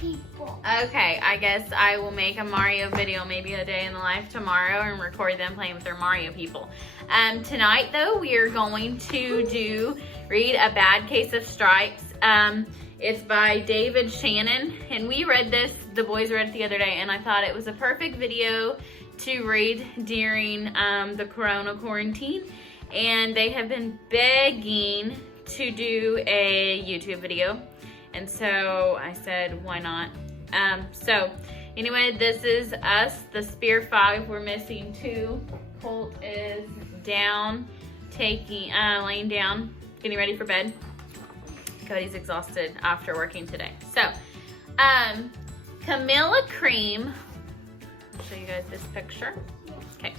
people. Okay, I guess I will make a Mario video, maybe a day in the life tomorrow, and record them playing with their Mario people. Tonight, though, we are going to read A Bad Case of Stripes. It's by David Shannon, and we read this, the boys read it the other day, and I thought it was a perfect video to read during the Corona quarantine. And they have been begging to do a YouTube video. And so I said, why not? So anyway, this is us, the Spear 5. We're missing 2. Colt is down, laying down, getting ready for bed. Cody's exhausted after working today. So, Camilla Cream, I'll show you guys this picture. Okay.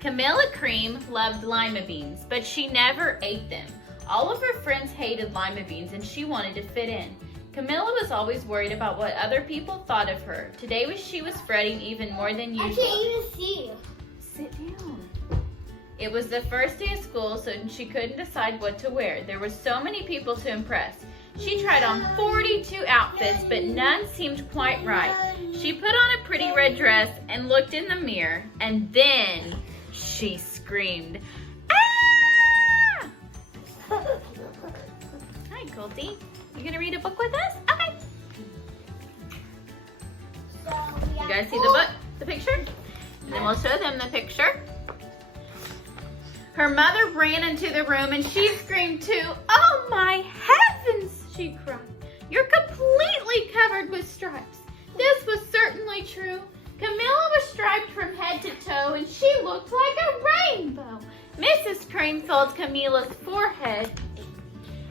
Camilla Cream loved lima beans, but she never ate them. All of her friends hated lima beans and she wanted to fit in. Camilla was always worried about what other people thought of her. Today she was fretting even more than usual. I can't even see you. Sit down. It was the first day of school, so she couldn't decide what to wear. There were so many people to impress. She tried on 42 outfits, but none seemed quite right. She put on a pretty red dress and looked in the mirror, and then she screamed, "Ah!" Hi, Colty. You gonna read a book with us? Okay. You guys see the book, the picture? And then we'll show them the picture. Her mother ran into the room and she screamed too. "Oh my heavens," she cried. "You're completely covered with stripes." This was certainly true. Camilla was striped from head to toe and she looked like a rainbow. Mrs. Cream felt Camilla's forehead.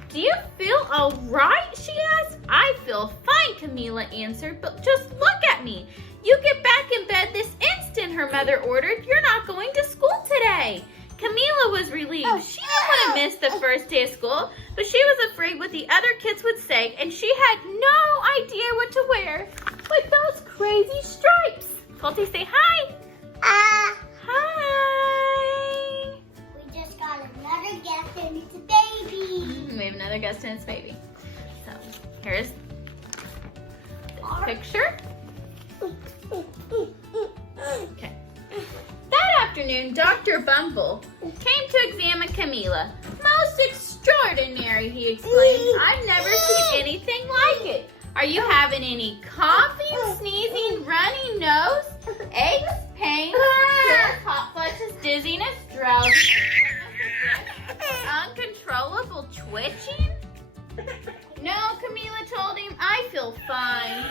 "Do you feel all right?" she asked. "I feel fine," Camilla answered, "but just look at me. You get back in bed this instant," her mother ordered. "You're not going to school today." Camilla was relieved. She didn't want to miss the first day of school, but she was afraid what the other kids would say, and she had no idea what to wear with those crazy stripes. Colty, say hi. Hi. We just got another guest and it's a baby. We have another guest and it's baby. So here's this picture. Okay. That afternoon, Dr. Bumble came to examine Camilla. "Most extraordinary," he exclaimed. "I've never seen anything like it. Are you having any coughing, sneezing, runny nose, aches, pain, chills, hot flushes, dizziness, drowsiness, uncontrollable twitching?" "No," Camilla told him, "I feel fine."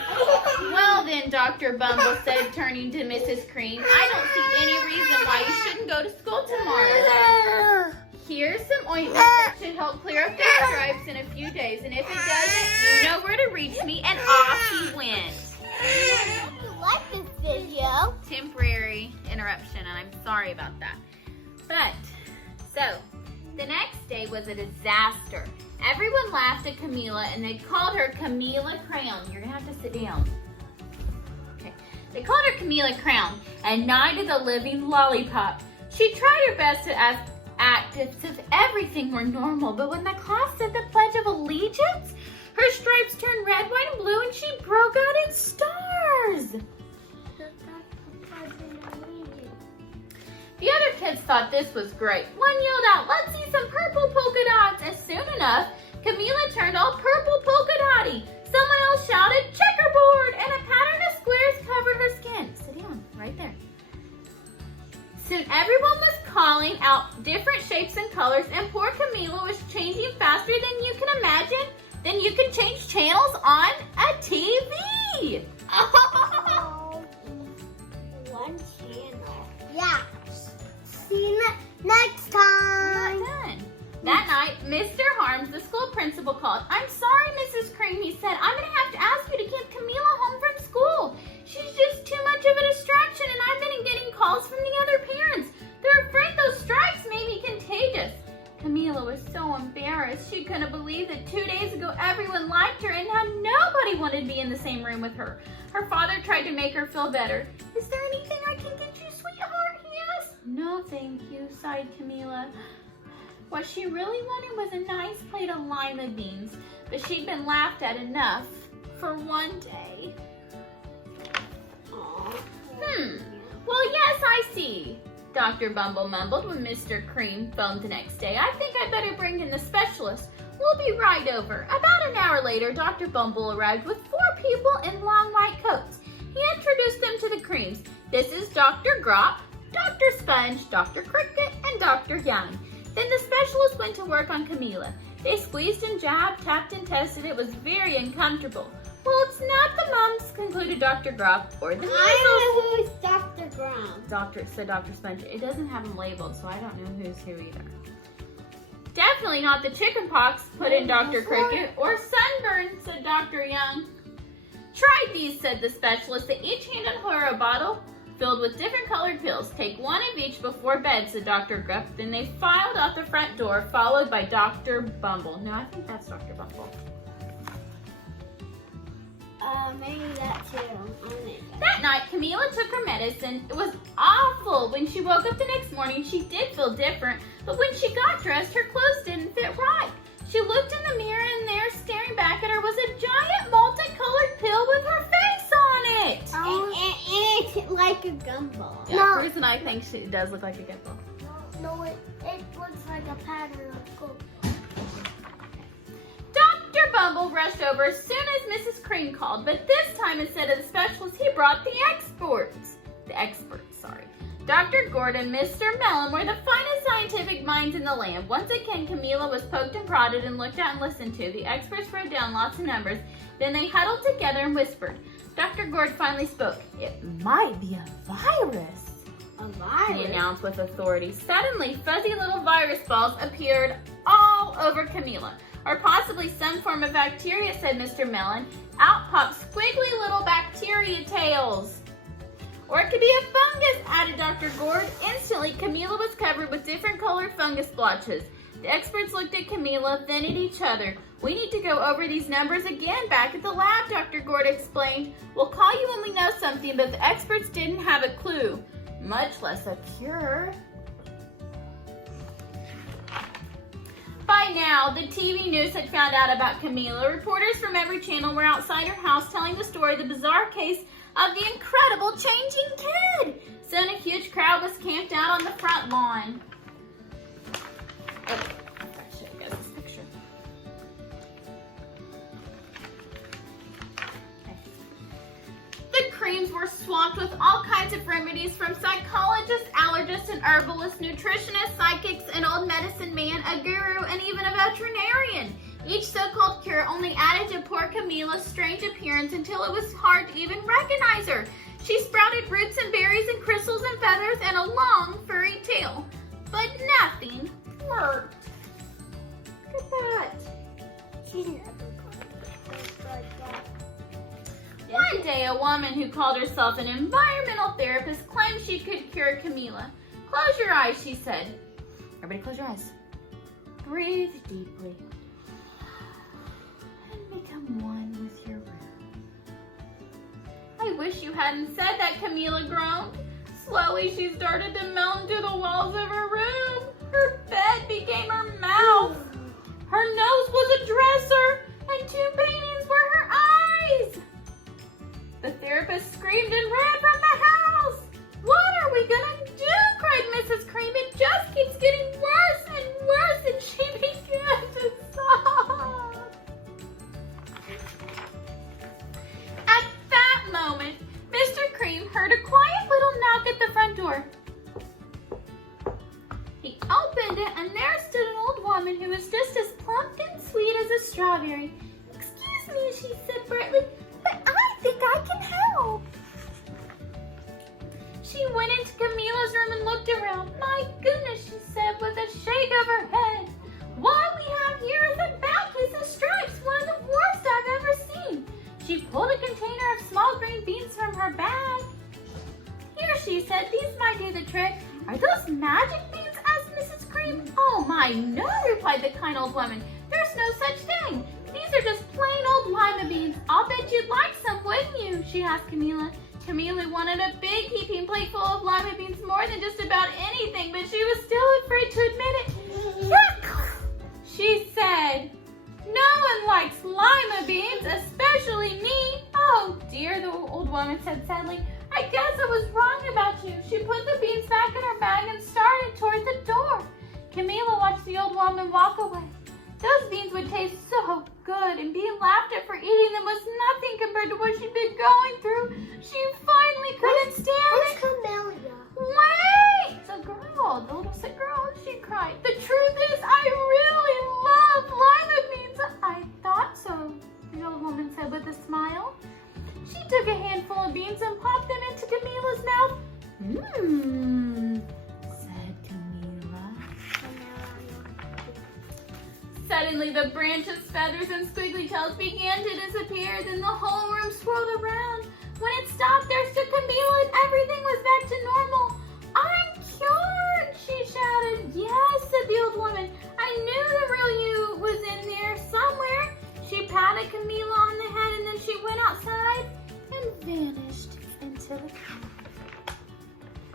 "Well then," Dr. Bumble said, turning to Mrs. Cream, "I don't see any reason why you shouldn't go to school tomorrow. Here's some ointment that should help clear up the stripes in a few days, and if it doesn't, you know where to reach me," and off he went. I hope you like this video. Temporary interruption, and I'm sorry about that. So, the next day was a disaster. Everyone laughed at Camilla, and they called her Camilla Crown. You're gonna have to sit down. Okay. They called her Camilla Crown, and Night of the Living Lollipop. She tried her best to act as if everything were normal, but when the class said the Pledge of Allegiance, her stripes turned red, white, and blue, and she broke out in stars. The other kids thought this was great. One yelled out, "Let's see some purple polka dots." And soon enough, Camilla turned all purple polka dotty. Someone else shouted, "Checkerboard," and a pattern of squares covered her skin. Sit down, right there. Soon everyone was calling out different shapes and colors, and poor Camilla was changing faster than you can imagine. Then you can change channels on a TV. Oh, one channel. Yeah. See you next time. Not done. That night, Mr. Harms, the school principal, called. "I'm sorry, Mrs. Cream," he said. "I'm going to have to ask you to keep Camilla home from school. She's just too much of a distraction, and I've been getting calls from the other parents. They're afraid those stripes may be contagious." Camilla was so embarrassed. She couldn't believe that 2 days ago everyone liked her and now nobody wanted to be in the same room with her. Her father tried to make her feel better. "Is there anything I can get you, sweetheart?" he asked. "No, thank you," sighed Camilla. What she really wanted was a nice plate of lima beans, but she'd been laughed at enough for one day. Well, yes, I see, Dr. Bumble mumbled when Mr. Cream phoned the next day. I think I'd better bring in the specialist. We'll be right over. About an hour later, Dr. Bumble arrived with 4 people in long white coats. He introduced them to the Creams. This is Dr. Grop, Dr. Sponge, Dr. Cricket, and Dr. Young. Then the specialist went to work on Camila. They squeezed and jabbed, tapped and tested. It was very uncomfortable. Well, it's not the mumps, concluded Dr. Grop, or the measles. I don't know who's Dr. Grop. Said Dr. Sponge. It doesn't have them labeled, so I don't know who's who either. Definitely not the chicken pox, put in Dr. Cricket, or sunburn, said Dr. Young. Try these, said the specialist. They each handed her a bottle filled with different colored pills. Take one of each before bed, said Dr. Gruff. Then they filed out the front door, followed by Dr. Bumble. No, I think that's Dr. Bumble. Maybe that too. That night, Camila took her medicine. It was awful. When she woke up the next morning, she did feel different, but when she got dressed, her clothes didn't fit right. She looked in the mirror, and there, staring back at her, was a giant multicolored pill with her face on it. And it's like a gumball. Yeah, No. Bruce and I think it does look like a gumball. No, it looks like a pattern of gold. Dr. Bumble rushed over as soon as Mrs. Cream called, but this time instead of the specialist, he brought the experts. Dr. Gordon, Mr. Mellon were the finest scientific minds in the land. Once again, Camila was poked and prodded and looked at and listened to. The experts wrote down lots of numbers. Then they huddled together and whispered. Dr. Gord finally spoke. It might be a virus. A virus? He announced with authority. Suddenly, fuzzy little virus balls appeared all over Camila. Or possibly some form of bacteria, said Mr. Mellon. Out popped squiggly little bacteria tails. Or it could be a fungus, added Dr. Gord. Instantly, Camila was covered with different colored fungus blotches. The experts looked at Camila, then at each other. We need to go over these numbers again back at the lab, Dr. Gord explained. We'll call you when we know something, but the experts didn't have a clue, much less a cure. By now, the TV news had found out about Camila. Reporters from every channel were outside her house telling the story of the bizarre case of the incredible changing kid. Soon a huge crowd was camped out on the front lawn. Oh, I should have got this picture. Okay. The creams were swamped with all kinds of remedies from psychologists, allergists, and herbalists, nutritionists, psychics, an old medicine man, a guru, and even a veterinarian. Each so-called cure only added to poor Camila's strange appearance until it was hard to even recognize her. She sprouted roots and berries and crystals and feathers and a long furry tail. But nothing worked. Look at that. She's never going to like that. One day, a woman who called herself an environmental therapist claimed she could cure Camila. Close your eyes, she said. Everybody close your eyes. Breathe deeply. Become one with your room. I wish you hadn't said that, Camila groaned. Slowly, she started to melt into the walls of her room. Her bed became her mouth. Her nose was a dresser, and 2 paintings were her eyes. The therapist screamed and ran from the house. What are we gonna do? Cried Mrs. Cream. It just keeps getting worse and worse, and she began to sob. At that moment, Mr. Cream heard a quiet little knock at the front door. He opened it, and there stood an old woman who was just as plump and sweet as a strawberry. Excuse me, she said brightly, but I think I can help. She went into Camila's room and looked around. My goodness, she said with a shake of her head. What we have here is a bad case of stripes, one of the worst I've ever seen. She pulled a container of small green beans from her bag. Here, she said, these might do the trick. Are those magic beans? Asked Mrs. Cream. Oh my, no, replied the kind old woman. There's no such thing. These are just plain old lima beans. I'll bet you'd like some, wouldn't you? She asked Camila. Camila wanted a big heaping plate full of lima beans more than just about anything, but she was still afraid to admit it. Yuck! She said, no one likes lima beans, especially me. Oh dear, the old woman said sadly. I guess I was wrong about you. She put the beans back in her bag and started toward the door. Camila watched the old woman walk away. Those beans would taste so good, and being laughed at for eating them was nothing compared to what she'd been going through. She finally couldn't stand it. Where's Camellia? Wait! The girl, the little sick girl, she cried. The truth is, I really love lima beans. I thought so, the old woman said with a smile. She took a handful of beans and popped them into Camila's mouth. Mmm, said Camila. Suddenly, the branches, feathers, and squiggly tails began to disappear. Then the whole room swirled around. When it stopped, there stood Camila and everything was back to normal. I'm cured, she shouted. Yes, said the old woman. I knew the real you was in there somewhere. She patted Camila on the head and then she went outside and vanished into the crowd.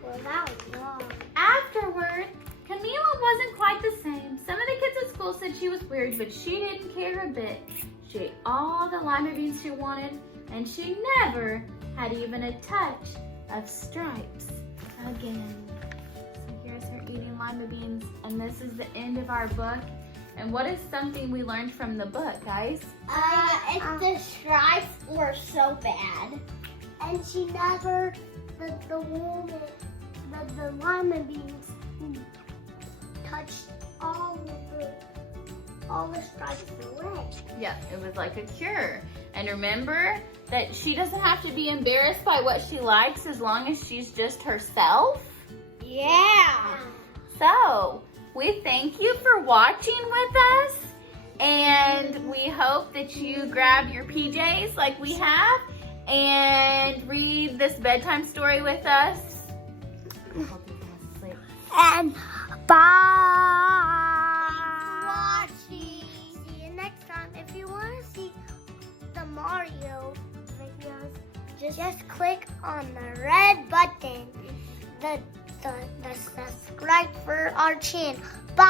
Well, that was long. Afterward, Camila wasn't quite the same. Some of the kids at school said she was weird, but she didn't care a bit. She ate all the lima beans she wanted, and she never had even a touch of stripes again. So here's her eating lima beans, and this is the end of our book. And what is something we learned from the book, guys? The stripes were so bad. And she never, the woman, the lima beans touched all the stripes away. Yeah, it was like a cure. And remember that she doesn't have to be embarrassed by what she likes as long as she's just herself. Yeah. So, we thank you for watching with us, and we hope that you grab your PJs like we have and read this bedtime story with us. And bye. See you next time. If you want to see the Mario videos, just click on the red button. The subscribe for our channel. Bye.